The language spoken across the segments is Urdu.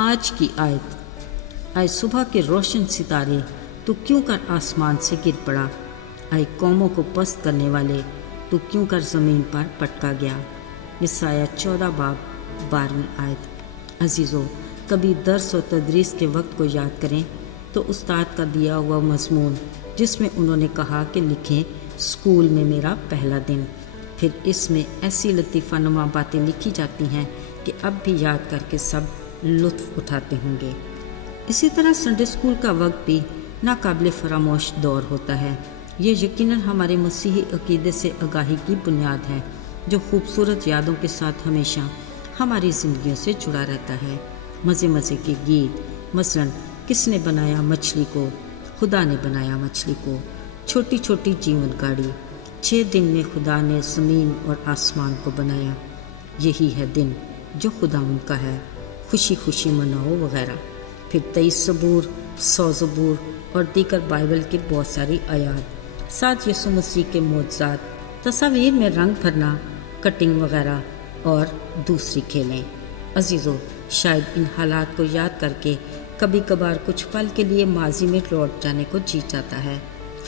آج کی آیت۔ آئے صبح کے روشن ستارے، تو کیوں کر آسمان سے گر پڑا؟ آئے قوموں کو پست کرنے والے، تو کیوں کر زمین پر پٹکا گیا؟ یسایہ 14 باب 12 آیت۔ عزیزو، کبھی درس و تدریس کے وقت کو یاد کریں تو استاد کا دیا ہوا مضمون جس میں انہوں نے کہا کہ لکھیں اسکول میں میرا پہلا دن، پھر اس میں ایسی لطیفہ نما باتیں لکھی جاتی ہیں کہ اب بھی یاد کر کے سب لطف اٹھاتے ہوں گے۔ اسی طرح سنڈے اسکول کا وقت بھی ناقابل فراموش دور ہوتا ہے۔ یہ یقیناً ہمارے مسیحی عقیدے سے آگاہی کی بنیاد ہے جو خوبصورت یادوں کے ساتھ ہمیشہ ہماری زندگیوں سے جڑا رہتا ہے۔ مزے مزے کے گیت، مثلاً کس نے بنایا مچھلی کو؟ خدا نے بنایا مچھلی کو۔ چھوٹی چھوٹی جیون گاڑی، 6 دن میں خدا نے زمین اور آسمان کو بنایا، یہی ہے دن جو خداوند کا ہے، خوشی خوشی مناؤ وغیرہ۔ پھر 23 زبور، 100 زبور اور دیگر بائبل کے بہت ساری آیات، ساتھ یسوع مسیح کے معجزات، تصاویر میں رنگ بھرنا، کٹنگ وغیرہ اور دوسری کھیلیں۔ عزیزو، شاید ان حالات کو یاد کر کے کبھی کبھار کچھ پل کے لیے ماضی میں لوٹ جانے کو جی چاہتا ہے۔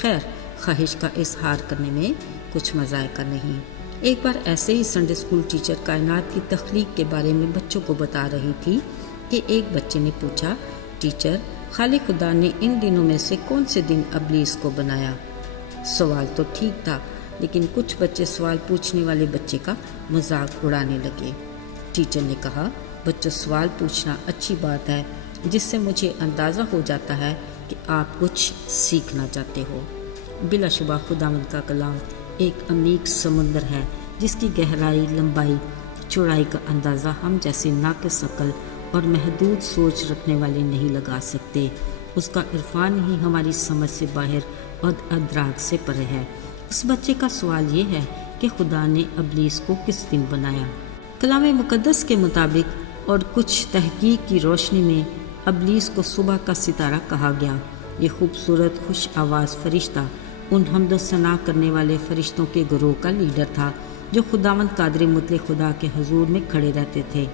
خیر، خواہش کا اظہار کرنے میں کچھ مذائقہ نہیں۔ ایک بار ایسے ہی سنڈے اسکول ٹیچر کائنات کی تخلیق کے بارے میں بچوں کو بتا رہی تھی کہ ایک بچے نے پوچھا، ٹیچر، خالق خدا نے ان دنوں میں سے کون سے دن ابلیس کو بنایا؟ سوال تو ٹھیک تھا، لیکن کچھ بچے سوال پوچھنے والے بچے کا مذاق اڑانے لگے۔ ٹیچر نے کہا، بچوں، سوال پوچھنا اچھی بات ہے، جس سے مجھے اندازہ ہو جاتا ہے کہ آپ کچھ سیکھنا چاہتے ہو۔ بلا شبہ خداوند کا کلام ایک عمیق سمندر ہے جس کی گہرائی، لمبائی، چوڑائی کا اندازہ ہم جیسے ناقص عقل اور محدود سوچ رکھنے والے نہیں لگا سکتے۔ اس کا عرفان ہی ہماری سمجھ سے باہر اور ادراک سے پرے ہے۔ اس بچے کا سوال یہ ہے کہ خدا نے ابلیس کو کس دن بنایا؟ کلام مقدس کے مطابق اور کچھ تحقیق کی روشنی میں ابلیس کو صبح کا ستارہ کہا گیا۔ یہ خوبصورت خوش آواز فرشتہ ان حمد و ثنا کرنے والے فرشتوں کے گروہ کا لیڈر تھا جو خداوند قادر مطلق خدا کے حضور میں کھڑے رہتے تھے۔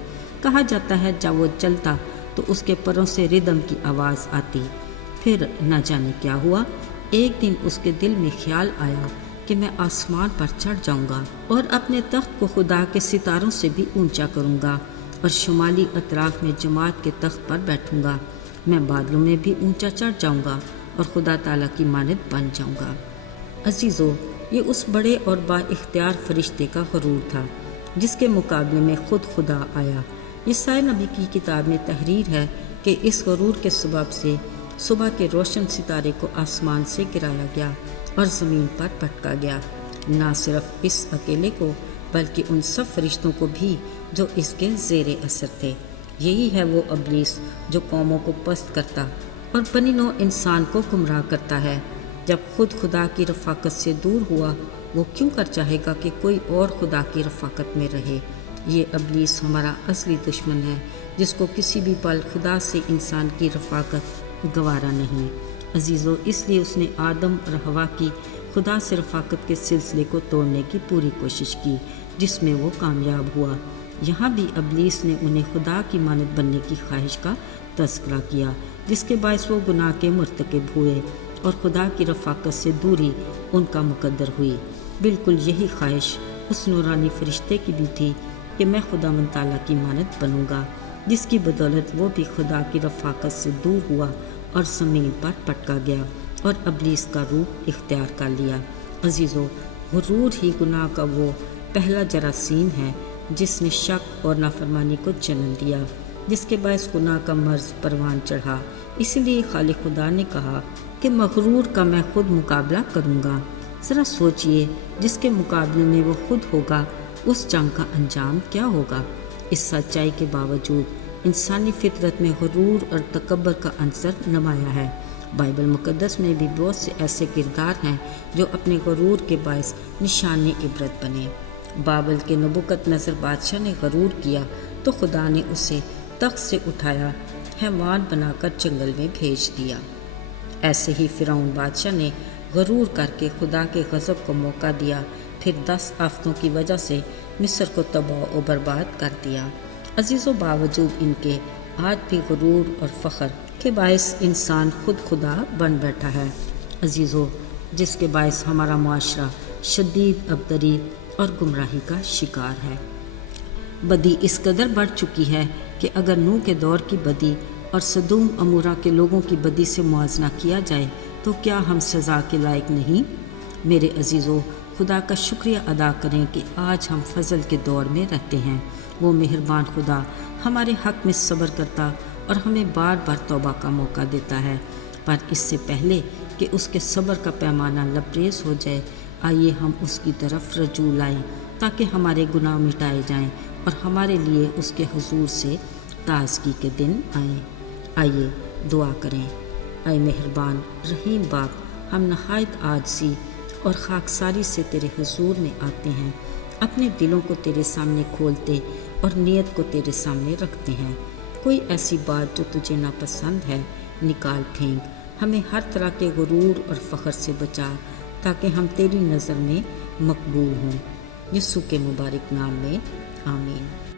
کہا جاتا ہے جب وہ چلتا تو اس کے پروں سے ردم کی آواز آتی۔ پھر نہ جانے کیا ہوا، ایک دن اس کے دل میں خیال آیا کہ میں آسمان پر چڑھ جاؤں گا اور اپنے تخت کو خدا کے ستاروں سے بھی اونچا کروں گا اور شمالی اطراف میں جماعت کے تخت پر بیٹھوں گا۔ میں بادلوں میں بھی اونچا چڑھ جاؤں گا اور خدا تعالیٰ کی مانند بن جاؤں گا۔ عزیزو، یہ اس بڑے اور با اختیار فرشتے کا غرور تھا جس کے مقابلے میں خود خدا آیا۔ یسائی نبی کی کتاب میں تحریر ہے کہ اس غرور کے سبب سے صبح کے روشن ستارے کو آسمان سے گرایا گیا اور زمین پر پٹکا گیا۔ نہ صرف اس اکیلے کو بلکہ ان سب فرشتوں کو بھی جو اس کے زیر اثر تھے۔ یہی ہے وہ ابلیس جو قوموں کو پست کرتا اور بنی نوع انسان کو گمراہ کرتا ہے۔ جب خود خدا کی رفاقت سے دور ہوا، وہ کیوں کر چاہے گا کہ کوئی اور خدا کی رفاقت میں رہے؟ یہ ابلیس ہمارا اصلی دشمن ہے جس کو کسی بھی پل خدا سے انسان کی رفاقت گوارا نہیں۔ عزیزو، اس لیے اس نے آدم اور حوا کی خدا سے رفاقت کے سلسلے کو توڑنے کی پوری کوشش کی، جس میں وہ کامیاب ہوا۔ یہاں بھی ابلیس نے انہیں خدا کی مانند بننے کی خواہش کا تذکرہ کیا، جس کے باعث وہ گناہ کے مرتکب ہوئے اور خدا کی رفاقت سے دوری ان کا مقدر ہوئی۔ بالکل یہی خواہش اس نورانی فرشتے کی بھی تھی کہ میں خداوند تعالیٰ کی مانند بنوں گا، جس کی بدولت وہ بھی خدا کی رفاقت سے دور ہوا اور زمین پر پٹکا گیا اور ابلیس کا روح اختیار کر لیا۔ عزیزو، غرور ہی گناہ کا وہ پہلا جراثیم ہے جس نے شک اور نافرمانی کو جنم دیا، جس کے باعث گناہ کا مرض پروان چڑھا۔ اسی لیے خالق خدا نے کہا کہ مغرور کا میں خود مقابلہ کروں گا۔ ذرا سوچئے، جس کے مقابلے میں وہ خود ہوگا، اس جنگ کا انجام کیا ہوگا؟ اس سچائی کے باوجود انسانی فطرت میں غرور اور تکبر کا عنصر نمایاں ہے۔ بائبل مقدس میں بھی بہت سے ایسے کردار ہیں جو اپنے غرور کے باعث نشان عبرت بنے۔ بابل کے نبوکت نصر بادشاہ نے غرور کیا تو خدا نے اسے تخت سے اٹھایا، حیوان بنا کر جنگل میں بھیج دیا۔ ایسے ہی فرعون بادشاہ نے غرور کر کے خدا کے غضب کو موقع دیا، پھر 10 آفتوں کی وجہ سے مصر کو تباہ و برباد کر دیا۔ عزیزو، باوجود ان کے آج بھی غرور اور فخر کے باعث انسان خود خدا بن بیٹھا ہے۔ عزیزو، جس کے باعث ہمارا معاشرہ شدید ابتری اور گمراہی کا شکار ہے۔ بدی اس قدر بڑھ چکی ہے کہ اگر نوح کے دور کی بدی اور سدوم عمورہ کے لوگوں کی بدی سے موازنہ کیا جائے تو کیا ہم سزا کے لائق نہیں؟ میرے عزیزو، خدا کا شکریہ ادا کریں کہ آج ہم فضل کے دور میں رہتے ہیں۔ وہ مہربان خدا ہمارے حق میں صبر کرتا اور ہمیں بار بار توبہ کا موقع دیتا ہے، پر اس سے پہلے کہ اس کے صبر کا پیمانہ لبریز ہو جائے، آئیے ہم اس کی طرف رجوع لائیں تاکہ ہمارے گناہ مٹائے جائیں اور ہمارے لیے اس کے حضور سے تازگی کے دن آئیں۔ آئیے دعا کریں۔ اے مہربان رحیم باپ، ہم نہایت عاجزی اور خاکساری سے تیرے حضور میں آتے ہیں، اپنے دلوں کو تیرے سامنے کھولتے اور نیت کو تیرے سامنے رکھتے ہیں۔ کوئی ایسی بات جو تجھے ناپسند ہے نکال پھینک، ہمیں ہر طرح کے غرور اور فخر سے بچا تاکہ ہم تیری نظر میں مقبول ہوں۔ یسوع کے مبارک نام میں آمین۔